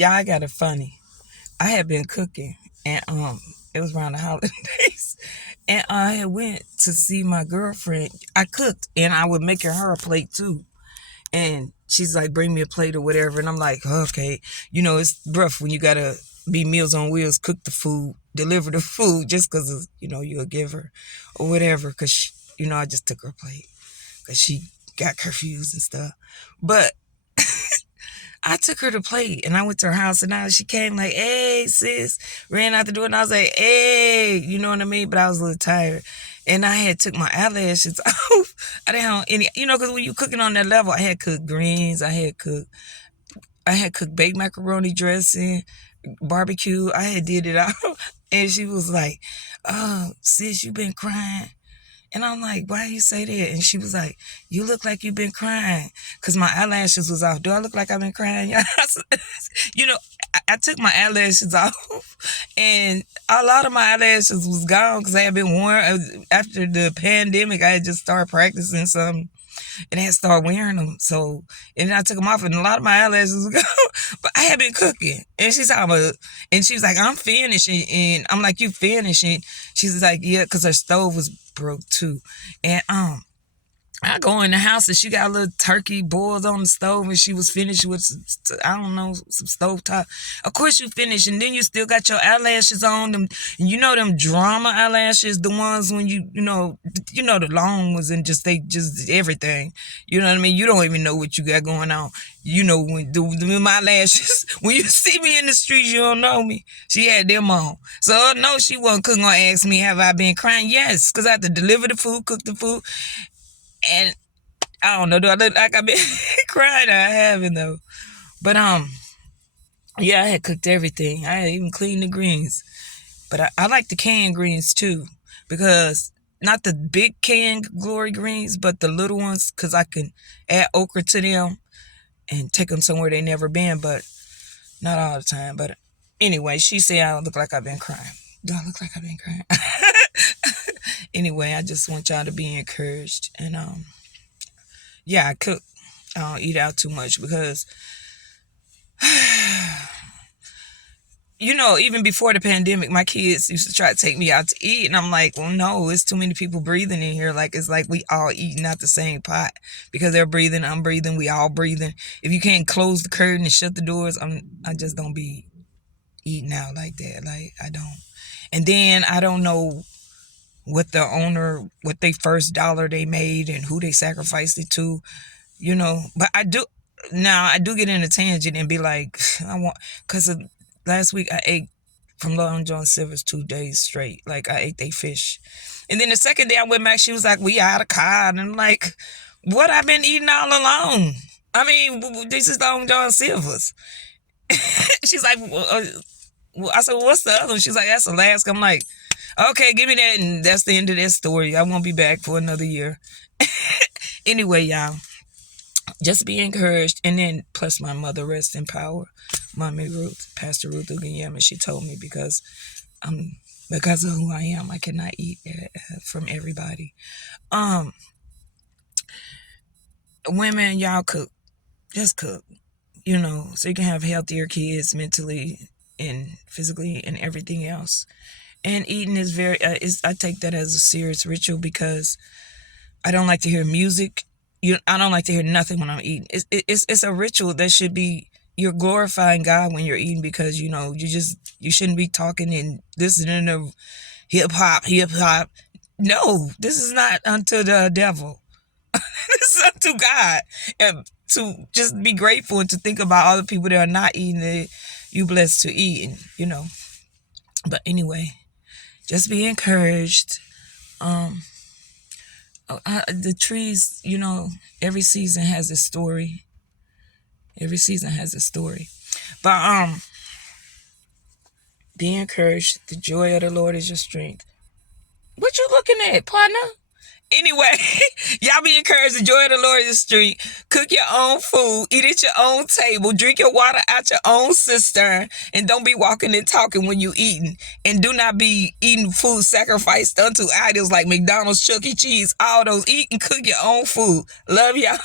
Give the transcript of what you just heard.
Y'all, I got it funny. I had been cooking, and it was around the holidays, and I had went to see my girlfriend. I cooked, and I would make her a plate too. And she's like, bring me a plate or whatever. And I'm like, okay. It's rough when you got to be Meals on Wheels, cook the food, deliver the food just because, you're a giver or whatever. Because, I just took her plate because she got confused and stuff. But I took her to plate and I went to her house and now she came like, hey, sis, ran out the door and I was like, hey, you know what I mean? But I was a little tired. And I had took my eyelashes off. I didn't have any, because when you cooking on that level, I had cooked greens. I had cooked baked macaroni dressing, barbecue. I had did it all. And she was like, oh, sis, you been crying. And I'm like, why you say that? And she was like, you look like you've been crying. Because my eyelashes was off. Do I look like I've been crying? I took my eyelashes off. And a lot of my eyelashes was gone because I had been worn. After the pandemic, I had just started practicing something. And I had started wearing them. So, and then I took them off and a lot of my eyelashes was gone. But I had been cooking. And she's talking about, and she was like, I'm finishing. And I'm like, you finishing? She's like, yeah, because her stove was broke too. And I go in the house and she got a little turkey boiled on the stove and she was finished with some, I don't know, some stovetop. Of course you finish and then you still got your eyelashes on them. Them drama eyelashes, the ones when you know the long ones and they just everything. You know what I mean? You don't even know what you got going on. When my lashes, when you see me in the streets, you don't know me. She had them on. So no, she wasn't gonna ask me, have I been crying? Yes, because I had to deliver the food, cook the food. And I don't know, do I look like I've been crying? I haven't though. But yeah, I had cooked everything. I had even cleaned the greens. But I like the canned greens too, because not the big canned glory greens, but the little ones, because I can add okra to them and take them somewhere they never been, but not all the time. But anyway, she said I don't look like I've been crying. Do I look like I've been crying? Anyway, I just want y'all to be encouraged. And yeah, I cook. I don't eat out too much because even before the pandemic, my kids used to try to take me out to eat, and I'm like, well, no, it's too many people breathing in here. Like, it's like we all eating out the same pot because they're breathing, I'm breathing, we all breathing. If you can't close the curtain and shut the doors, I just don't be eating out like that. Like, I don't. And then I don't know what the owner, what they first dollar they made and who they sacrificed it to, But I do get in a tangent and be like, because last week I ate from Long John Silver's 2 days straight. Like, I ate they fish. And then the second day I went back, she was like, we out of cod. And I'm like, what I've been eating all along? I mean, this is Long John Silver's. She's like, I said, well, what's the other one? She's like, that's Alaska. I'm like, okay, give me that, and that's the end of that story. I won't be back for another year. Anyway, y'all, just be encouraged. And then, plus my mother, rest in power, Mommy Ruth, Pastor Ruth Uganyama, she told me because of who I am, I cannot eat from everybody. Women, y'all cook. Just cook, so you can have healthier kids mentally and physically and everything else. And eating is I take that as a serious ritual because I don't like to hear music. I don't like to hear nothing when I'm eating. It's a ritual that should be, you're glorifying God when you're eating because, you shouldn't be talking and listening to hip hop. No, this is not unto the devil. This is unto God. And to just be grateful and to think about all the people that are not eating it, you blessed to eat, and, But anyway, just be encouraged. The trees, every season has a story. Every season has a story. But be encouraged. The joy of the Lord is your strength. What you looking at, partner? Anyway, y'all be encouraged. The joy of the Lord is your strength. Cook your own food. Eat at your own table. Drink your water out your own cistern. And don't be walking and talking when you eating. And do not be eating food sacrificed unto idols like McDonald's, Chuck E. Cheese, all those. Eat and cook your own food. Love y'all.